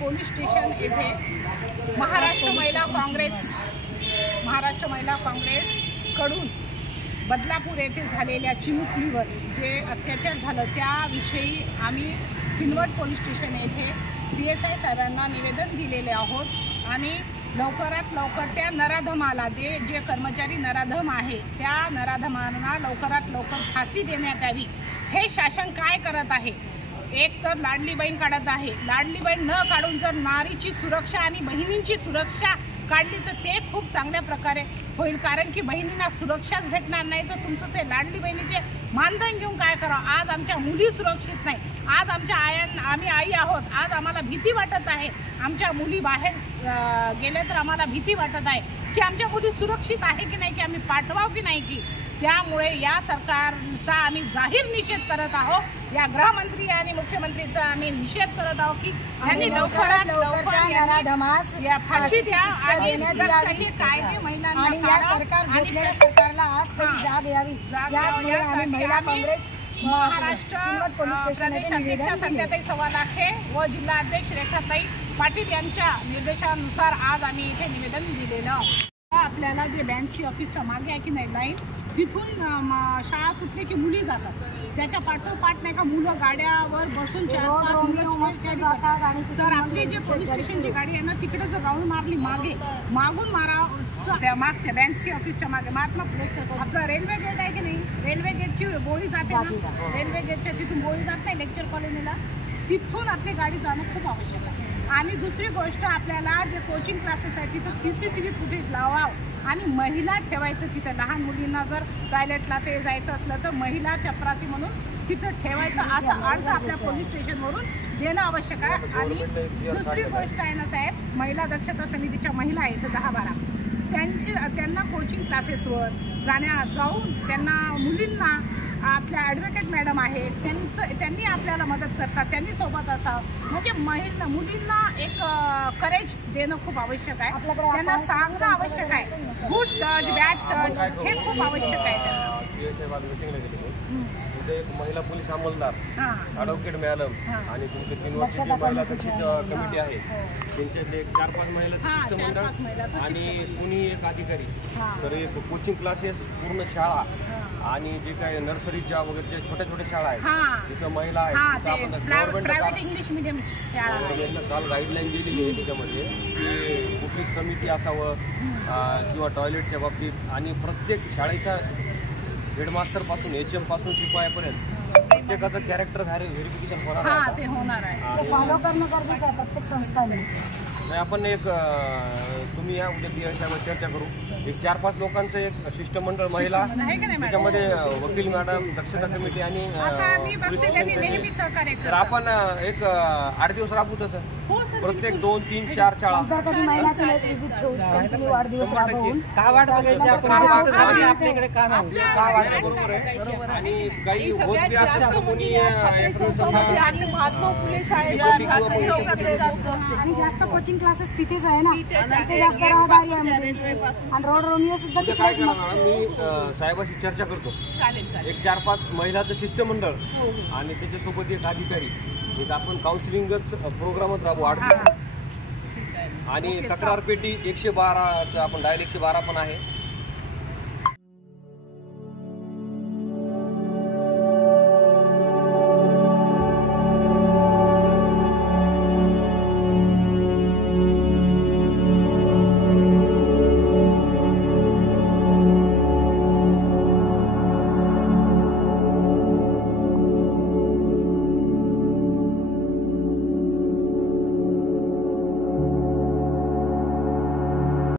Police station येथे महाराष्ट्र महिला काँग्रेस कडून बदलापूर येथे झालेल्या चिमुकलीवर जे अत्याचार झालं त्याविषयी आम्ही किनवट पोलीस स्टेशन येथे PSI साहेबांना निवेदन दिलेले आहोत आणि लवकरात लवकर त्या नराधमाला जे कर्मचारी नराधम आहे त्या नराधमांना लवकरात लवकर फाशी देण्यात यावी। हे शासन काय करत आहे? एक तर लाडली बहीण काढत आहे, लाडली बहीण न काढून जर नारीची सुरक्षा आणि बहिणींची सुरक्षा काढली तर ते खूप चांगल्या प्रकारे होईल, कारण की बहिणींना सुरक्षाच भेटणार नाही तर तुमचं ते लाडली बहिणीचे मानधन घेऊन काय करावं। आज आमच्या मुली सुरक्षित नाही, आज आमच्या आम्ही आई आहोत, आज आम्हाला भीती वाटत आहे, आमच्या मुली बाहेर गेले तर आम्हाला भीती वाटत आहे की आमच्या मुली सुरक्षित आहे की नाही, की आम्ही पाठवावं की नाही की। त्यामुळे या सरकारचा आम्ही जाहीर निषेध करत आहोत, या गृहमंत्री आणि मुख्यमंत्रीचा आम्ही निषेध करत आहोत की त्यांनी लवकरात लवकर या फाशी द्या आणि सुरक्षाचे कायदे महिलांना आणि या सरकारला आज तरी जाग यावी। महिला काँग्रेस महाराष्ट्र प्रदेशाध्यक्षा संध्याताई सवालाखे व जिल्हाध्यक्ष रेखाताई पाटील यांच्या निर्देशानुसार आज आम्ही इथे निवेदन दिलेलं। आपल्याला जे बँसी ऑफिसच्या मागे आहे की नाही लाईन, तिथून शाळा सुटली की मुली जातात, त्याच्या पाठोपाठ नाही का मुलं गाड्यावर बसून 4-5 मुलं जातात, तर आपली जे पोलीस स्टेशनची गाडी आहे ना तिकडे जर राऊंड मारली मागून मारावं त्या मागच्या बँसी ऑफिसच्या मागे महात्मा फुलेच्या आपलं रेल्वे गेट आहे की नाही, रेल्वे गेटची बोळी जाते ना, रेल्वे गेटच्या तिथून बोळी जात नाही लेक्चर कॉलनीला, तिथून आपली गाडी जाणं खूप आवश्यक आहे। आणि दुसरी गोष्ट आपल्याला जे कोचिंग क्लासेस आहेत तिथं CCTV फुटेज लावावं आणि महिला ठेवायचं तिथं, लहान मुलींना जर टॉयलेटला ते जायचं असलं तर महिला चपरासी म्हणून तिथं ठेवायचं असं अर्ज आपल्या पोलीस स्टेशनवरून देणं आवश्यक आहे। आणि दुसरी गोष्ट आहे ना साहेब, महिला दक्षता समितीच्या महिला आहेत 10-12 त्यांना कोचिंग क्लासेसवर जाऊन त्यांना मुलींना आपल्या ॲडव्होकेट मॅडम आहेत त्यांनी आपल्याला मदत करतात, त्यांनी सोबत असावं, म्हणजे मुलींना एक करेज देणं खूप आवश्यक आहे, त्यांना सांगणं आवश्यक आहे, गुड टच बॅड टच हे खूप आवश्यक आहे त्यांना। महिला पोलीस अंमलदार ॲडव्होकेट मॅडम आणि तुमचे 3 वर्षाची महिला दक्षता कमिटी आहे त्यांच्यातले 4-5 महिलाचं शिष्टमंडळ आणि कुणी एक अधिकारी, तर एक कोचिंग क्लासेस पूर्ण शाळा आणि जे काही नर्सरीच्या वगैरे जे छोट्या शाळा आहेत तिथं महिला आहेत, प्रायव्हेट इंग्लिश मीडियम शाळा काल गाईडलाईन दिलेली आहे त्याच्यामध्ये की कुठली समिती असावं किंवा टॉयलेटच्या बाबतीत, आणि प्रत्येक शाळेच्या हेडमास्टर पासून HM पासून शिपायापर्यंत प्रत्येकाचं कॅरेक्टर व्हेरिफिकेशन होणार आहे, फॉलो करणं गरजेचं आहे प्रत्येक संस्थाने। नाही आपण एक तुम्ही या उद्या PSI चर्चा करू, एक 4-5 लोकांचं एक शिष्टमंडळ महिला, त्याच्यामध्ये वकील मॅडम, दक्षता कमिटी आणि तर आपण एक 8 दिवस राबू तसं प्रत्येक 2, 3, 4 शाळा बरोबर आहे। आणि काही होत बी असेल तर कोणी जास्त कोचिंग क्लासेस तिथेच आहे ना, ते जास्त रहदारी आहे आणि रोड रोमिओ सुद्धा तिकडेच। आम्ही साहेबांशी चर्चा करतो, एक 4-5 महिलाचं शिष्टमंडळ आणि त्याच्यासोबत एक अधिकारी, एक आपण काउन्सिलिंगच प्रोग्रामच राबवू 8 दिवस, आणि तक्रार पेटी 112चं आपण डायल 112 पण आहे।